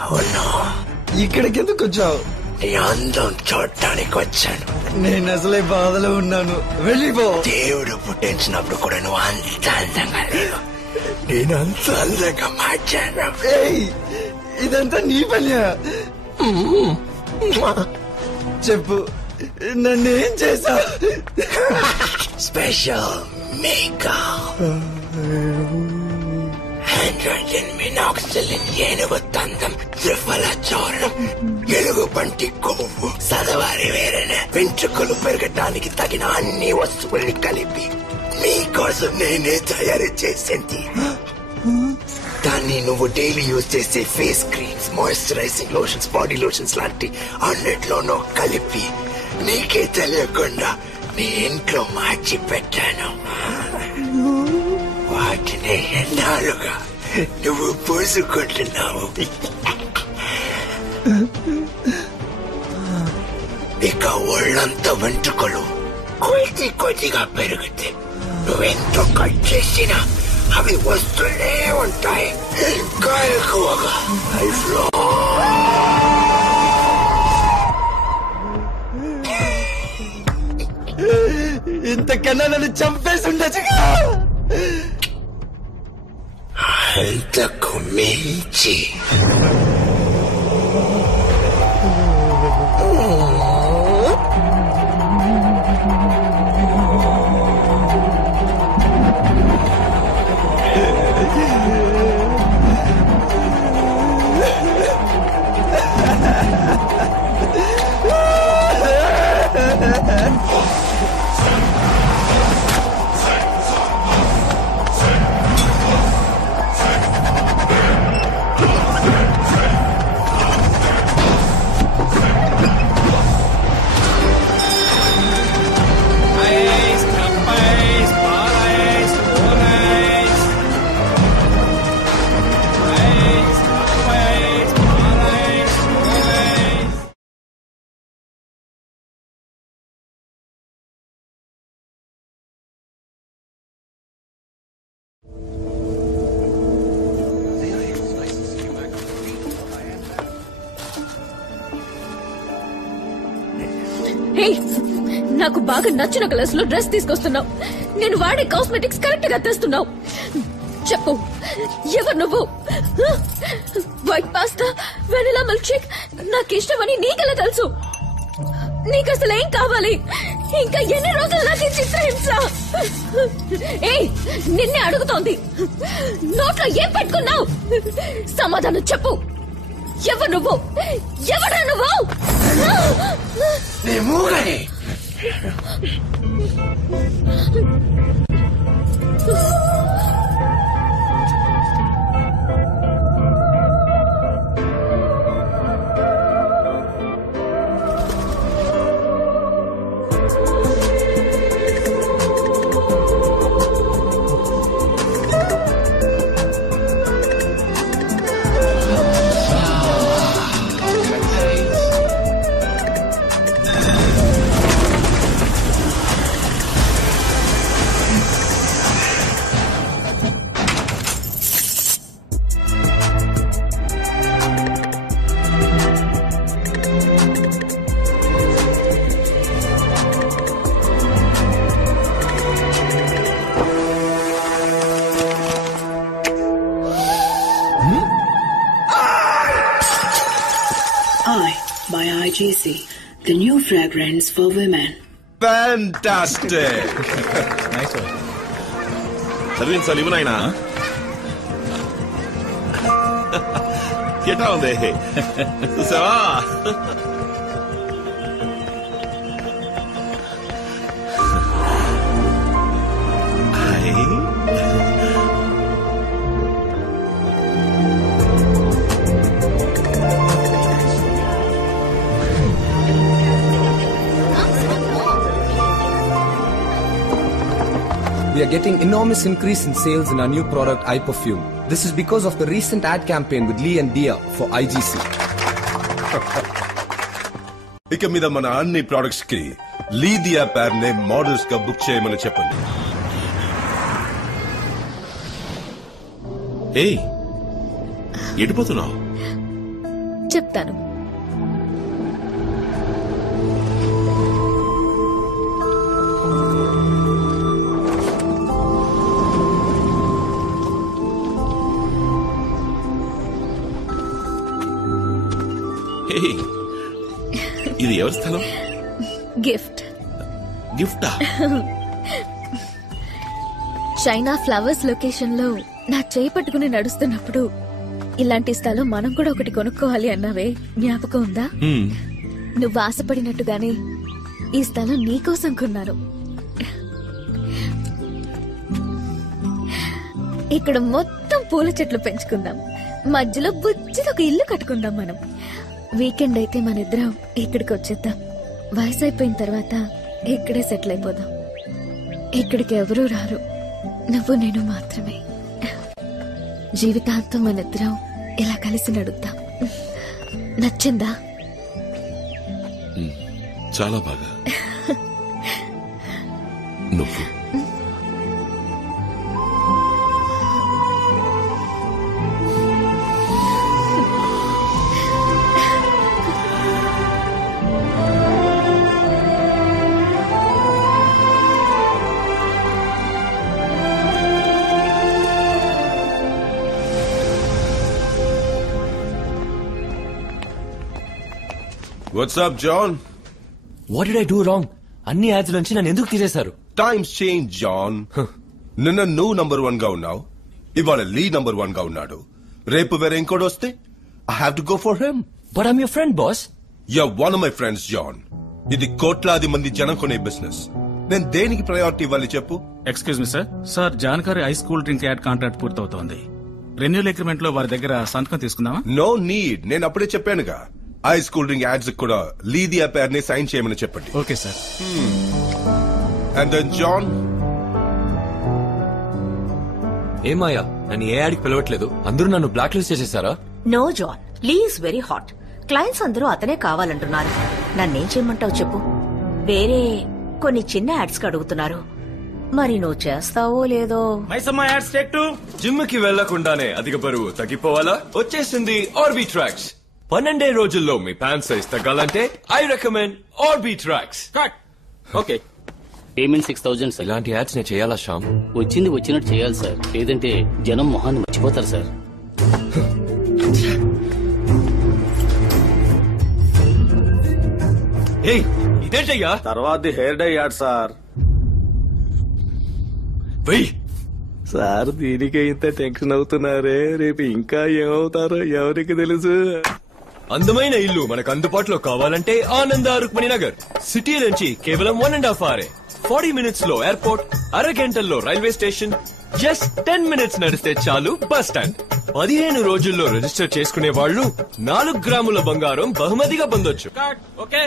అవునా, ఇక్కడికి ఎందుకు వచ్చావు? నీ అందం చూడటానికి వచ్చాను. నేను అసలే బాధలో ఉన్నాను, వెళ్ళిపో. దేవుడు పుట్టించినప్పుడు కూడా నువ్వు అంత అందంగా లేవు, నేను అంత అందంగా మార్చాను. ఇదంతా నీ పనియా? చెప్పు, నన్నేం చేశా? స్పెషల్ మేకప్, హైడ్రోజన్ మినాక్సిలిన్, ఏనుగు తందం, త్రిఫల చూర్ణం, ఎలుగు పంటి కొవ్వు, సదవారి వేరైన వెంట్రుకలు పెరగటానికి తగిన అన్ని వస్తువుల్ని కలిపి మీకోసం నేనే తయారు చేసింది. దాన్ని నువ్వు డైలీ యూజ్ చేసే face creams, moisturising lotions, body lotions లాంటి అన్నిట్లోనూ కలిపి నీకే తెలియకుండా నీ ఇంట్లో మార్చి పెట్టాను. వాటిని ఎన్నాళ్ళుగా నువ్వు పూసుకుంటున్నావు. ఇక ఒళ్ళంతా వెంట్రుకలు కొద్ది కొద్దిగా పెరిగితే నువ్వెంతో కట్ చేసినా అవి వస్తూనే ఉంటాయి. ఇంకా ఎక్కువగా లైఫ్లో ఇంతకన్నా నన్ను చంపేసి ఉండొచ్చుగా. అంతకు మించి నాకు బాగా నచ్చిన కలర్స్ లో డ్రెస్ తీసుకొస్తున్నావు. నేను వాడే కాస్మెటిక్స్ కరెక్ట్ గా తెస్తున్నావు. చెప్పు, ఎవరు నువ్వు? White pasta, vanilla milk shake నాకు ఇష్టమని నీకెలా తెలుసు? నీకు అసలు ఏం కావాలి? ఇంకా ఎన్ని రోజులు నాకు చిత్రహింస? నిన్నే అడుగుతోంది, నోట్లో ఏం పెట్టుకున్నావు? సమాధానం చెప్పు. ఎవరు నువ్వు? ఎవరా నువ్వు? By IGC, the new fragrance for women. Fantastic! Nice one. Sarvin Salivanaina. Get on there. Susava. we are getting enormous increase in sales in our new product, iPerfume. This is because of the recent ad campaign with Lee and Dia for IGC. ఇక మీద మన అన్ని products కి లీ దియా పేర్ నే models గా book చేయమని చెప్పండి. ఏయ్, ఎడిపోతున్నావు? చెప్తాను. ఇది ఎవరి స్థలం? గిఫ్ట్. గిఫ్టా? చైనా ఫ్లవర్స్ లొకేషన్ లో నా చేయి పట్టుకుని నడుస్తున్నప్పుడు ఇలాంటి స్థలం మనం కూడా ఒకటి కొనుక్కోవాలి అన్నావే, జ్ఞాపకం ఉందా? నువ్వు ఆశపడినట్టుగానే ఈ స్థలం నీకోసం కొన్నాను. ఇక్కడ మొత్తం పూల చెట్లు పెంచుకుందాం, మధ్యలో బుజ్జిది ఒక ఇల్లు కట్టుకుందాం. మనం వీకెండ్ అయితే మన ఇద్దరం ఇక్కడికి వచ్చేద్దాం. వయసు అయిపోయిన తర్వాత ఇక్కడే సెటిల్ అయిపోదాం. ఇక్కడికి ఎవరూ రారు, నువ్వు నేను మాత్రమే. జీవితాంతం మన ఇద్దరం ఇలా కలిసి నడుద్దాం. నచ్చిందా? చాలా బాగా. నువ్వు What's up, John? What did I do wrong? అన్ని యాడ్స్ నుంచి నన్ను ఎందుకు తీసేశారు? Times change, John. నిన్న నువ్వు నంబర్ 1 గా ఉన్నావు, ఇవాళ లీ నంబర్ 1 గా ఉన్నాడు. రేపు వేరే ఇంకోటి వస్తే I have to go for him. But I'm your friend, boss. You're one of my friends, John. ఇది కోట్లాది మంది జనం కొనే బిజినెస్. నేను దేనికి ప్రయారిటీ ఇవ్వాలి చెప్పు? Excuse me sir. సార్, జాన్కారీ ice cool drink ad contract పూర్తవుతోంది. రెన్యూల్ అగ్రిమెంట్ లో వారి దగ్గర సంతకం తీసుకుందామా? No need. నేను అప్పుడే చెప్పానుగా, ఐస్ కూల్ డ్రింక్ యాడ్స్ కూడా లీ దియా పేర్ ని సైన్ చేయమని చెప్పండి. Okay sir. And then John, ఏమాయా, నన్ను ఏ యాడ్కి పిలవట్లేదు, అందరూ నన్ను బ్లాక్ లిస్ట్ చేసేసారా? No John, Lee is very hot. Clients అందరూ అతనే కావాలంటున్నారు. నన్నేం చేయమంటావు చెప్పు? వేరే కొన్ని చిన్న యాడ్స్ కి అడుగుతున్నారు, మరి నువ్వు చేస్తావో లేదో. జిమ్ కి వెళ్లకుండానే అధిక బరువు తగ్గిపోవాలా? వచ్చేసింది ఆర్బీ ట్రాక్స్. 12 రోజుల్లో మీ ప్యాంట్ సైజ్ తగ్గాలంటే I recommend RB tracks. Okay, payment 6,000 sir. ఇలాంటి యాడ్స్ నేను చేయాలా శ్యామ్? వచ్చింది వచ్చినట్టు చేయాలి సార్, లేదంటే జనం మొహాన్ని మర్చిపోతారు సార్. ఏయ్, ఇదేంటయ్యా? తర్వాత హెయిర్ డై యాడ్ సార్. వెయ్ సార్, దీనికే ఇంత టెన్షన్ అవుతున్నారే, రేపు ఇంకా ఏమవుతారో ఎవరికి తెలుసు. అందమైన ఇల్లు మనకు అందుబాటులో కావాలంటే ఆనంద రుక్మిణి నగర్. సిటీ నుంచి కేవలం 1.5 hours. 40 minutes లో ఎయిర్పోర్ట్, అరగంటల్లో రైల్వే స్టేషన్, జస్ట్ 10 minutes నడిస్తే చాలు బస్ స్టాండ్. 15 రోజుల్లో రిజిస్టర్ చేసుకునే వాళ్ళు 4 గ్రాముల బంగారం బహుమతిగా పొందొచ్చు. Okay,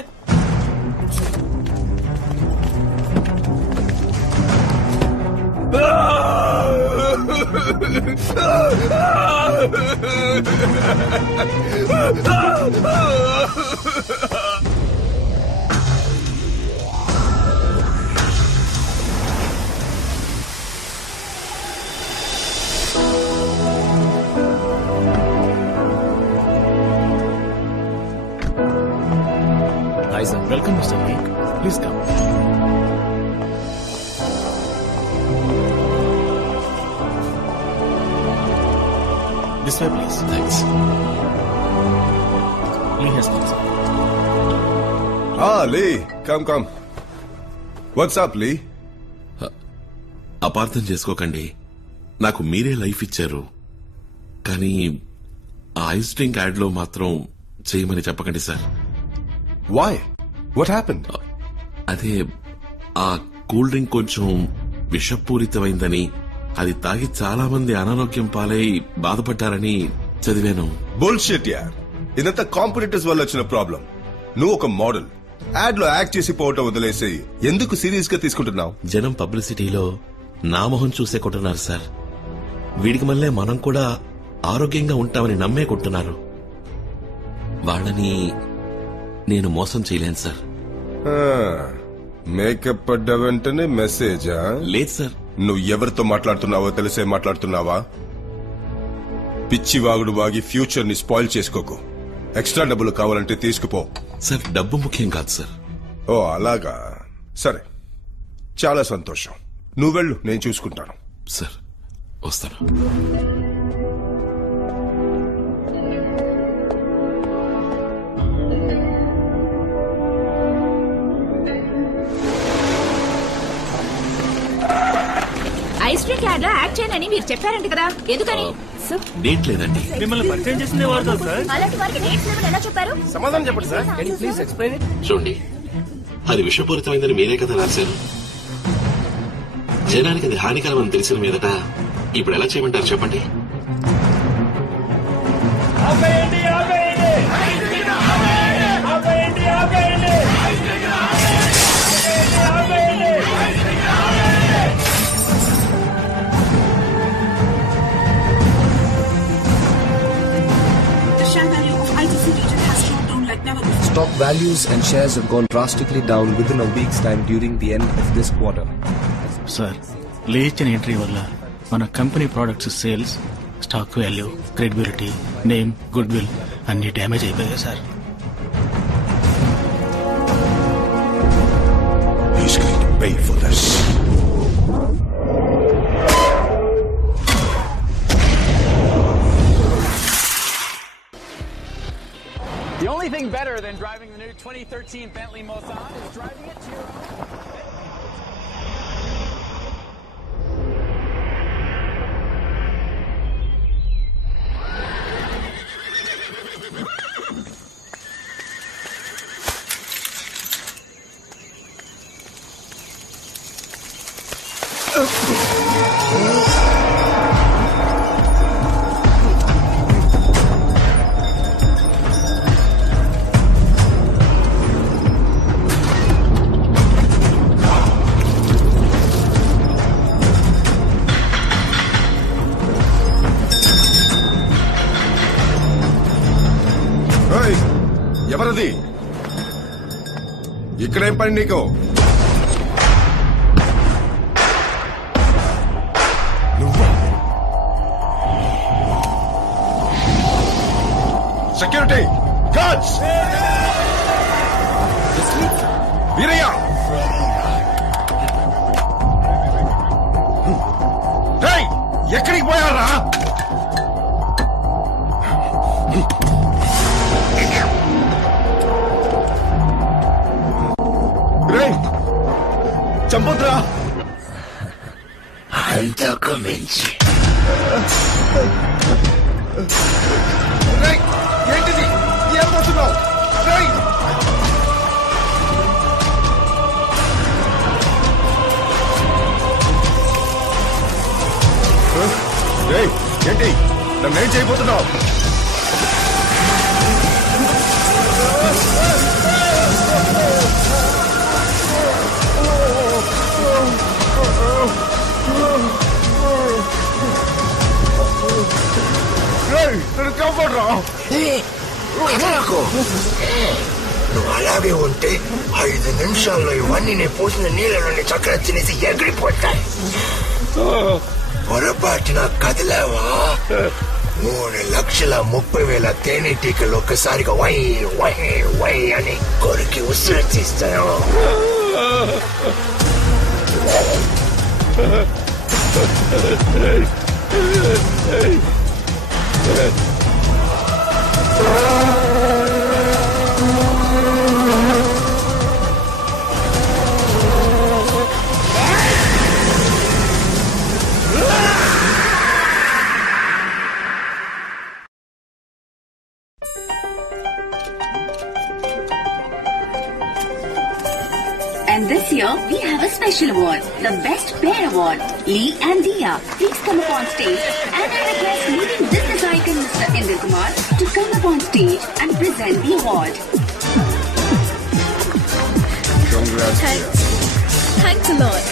hi sir, welcome mister Wick, please come. This way, please. Thanks. Lee has come, sir. Lee, come. What's up Lee? అపార్థం చేసుకోకండి, నాకు మీరే లైఫ్ ఇచ్చారు, కానీ ఆ ఐస్ డ్రింక్ యాడ్ లో మాత్రం చేయమని చెప్పకండి సార్. వై? What happened? అదే, ఆ కూల్ డ్రింక్ కొంచెం విషపూరితమైందని, అది తాగి చాలా మంది అనారోగ్యం పాలై బాధపడ్డారని చదివాను. బుల్షిట్ యార్, ఇదంతా కాంపిటీటర్స్ వల్ల వచ్చిన ప్రాబ్లం. నువ్వు ఒక మోడల్, యాడ్ లో యాక్ట్ చేసి పోవటం వదిలేసి ఎందుకు సీరియస్ గా తీసుకుంటున్నావు? జనం పబ్లిసిటీలో నా మొహం చూసే కొంటున్నారు సార్. వీడికి మళ్ళీ మనం కూడా ఆరోగ్యంగా ఉంటామని నమ్మే కొంటున్నారు. వాళ్ళని నేను మోసం చేయలేను సార్. మేకప్ పడ్డ వెంటనే మెసేజా? లేదు సార్. నువ్వు ఎవరితో మాట్లాడుతున్నావో తెలిసే మాట్లాడుతున్నావా? పిచ్చి వాగుడు వాగి ఫ్యూచర్ ని స్పాయిల్ చేసుకోకు. ఎక్స్ట్రా డబ్బులు కావాలంటే తీసుకుపో. సార్ డబ్బు ముఖ్యం కాదు సార్. ఓ అలాగా, సరే చాలా సంతోషం. నువ్వు వెళ్ళు, నేను చూసుకుంటాను. సార్ వస్తాను. ఐస్ డ్రింక్ యాడ్ లో యాడ్ చేయనని మీరు చెప్పారంట కదా, ఎందుకని? డేట్ లేదండి. మిమ్మల్ని పరిచయం చేసిందే వారు కదా సార్. అలాంటి వారికి డేట్స్ లేవని ఎలా చెప్పారు? సమాధానం చెప్పండి సార్. Please explain it. చూడండి, అది విషపూరితమైందని మీరే కదా రాశారు. జనానికి అది హానికరం అని తెలిసిన మీదట ఇప్పుడు ఎలా చేయమంటారు చెప్పండి? Stock values and shares have gone drastically down within a week's time during the end of this quarter. Sir, లేచిన ఎంట్రీ వల్ల మన company products sales, stock value, credibility, name, good will అన్ని డ్యామేజ్ అయిపోయాయి sir. He's going to pay for this. The only thing better than driving the new 2013 Bentley Mulsanne is driving it to your own. ఎవరది? ఇక్కడేం పని నీకు? Security guards! Veerayya! ఎక్కడికి పోయారా? చంపొద్దురా! అంతకు మించి ఏంటిది? ఏం పోతున్నావు? ఏంటి నన్నేం చేయబోతున్నావు? నువ్వు అలాగే ఉంటే 5 నిమిషాల్లో ఇవన్నీ నేను పోసిన నీళ్ళలోని చక్కెర తినేసి ఎగిరిపోతాయి. పొరపాటున కదిలేవా 3,30,000 తేనెటీకలు ఒక్కసారిగా వై వై వై అని కొరికి ఉసిరి తీస్తాయో. And this year, we have a special award, the Best Pair Award. Lee and Dia, please come up on stage, and I request leading business icon Mr. Indra Kumar to come up on stage and present the award. Thanks a lot.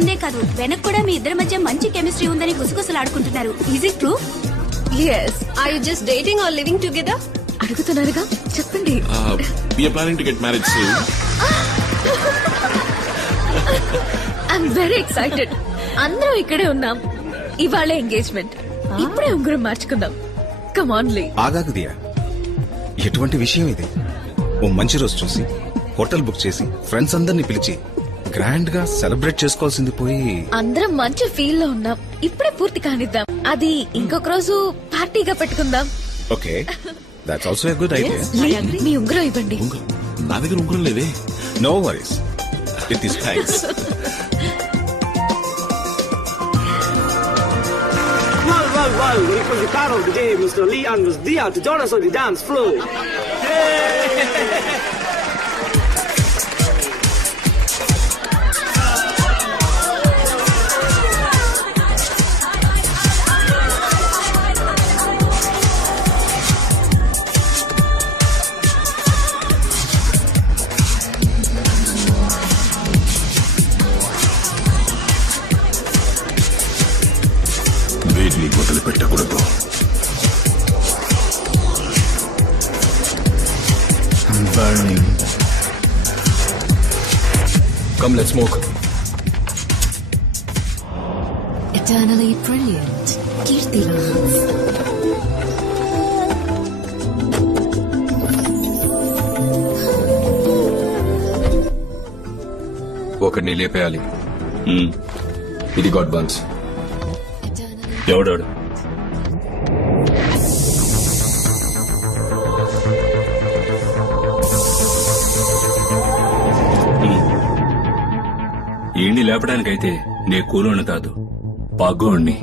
ముందే కాదు వెనక్ కూడా మీ ఇద్దరి మధ్య మంచి chemistry ఉందని గుసగుసలాడుకుంటున్నారు. Is it true? yes are you just dating or living together? అడుగుతున్నారుగా చెప్పండి. we are planning to get married soon. I'm very excited. అందరం ఇక్కడే ఉన్నాం. ఇవాళ ఎంగేజ్మెంట్. ఇప్పుడే ఉంగరం మార్చుకుందాం. కమ్ ఆన్ లీ. ఆగాకు దియా, ఎటువంటి విషయం ఇది? ఓ మంచి రోజు చూసి హోటల్ బుక్ చేసి ఫ్రెండ్స్ అందరినీ పిలిచి గ్రాండ్ గా సెలబ్రేట్ చేసుకోవాల్సింది పోయి అందరం మంచి ఫీల్ లో ఉన్నాం. ఇప్పుడే పూర్తి కానిద్దాం. అది ఇంకొక రోజు పార్టీగా పెట్టుకుందాం. Okay, that's also a good idea. మీ ఉంగరం ఇవ్వండి. నా దగ్గర ఉంగరం లేదే. No worries, it is thanks. Well, it was the car of the day, Mr. Lee and Ms. Dia to join us on the dance floor. వీటిని మొదలు పెట్టకూడదు. burning. Come, let's smoke. Eternally brilliant, Kirti Love. ఒకడిని లేపేయాలి. ఇది God buns. ఎవడాడు? ఈయన్ని లేపడానికైతే నే కూలోని కాదు, పగ్గోణ్ణి.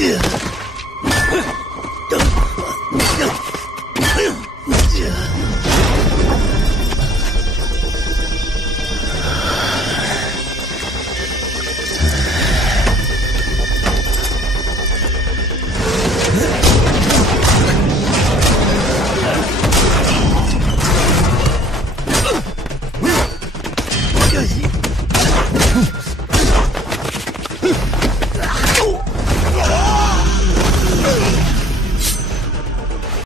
Yeah.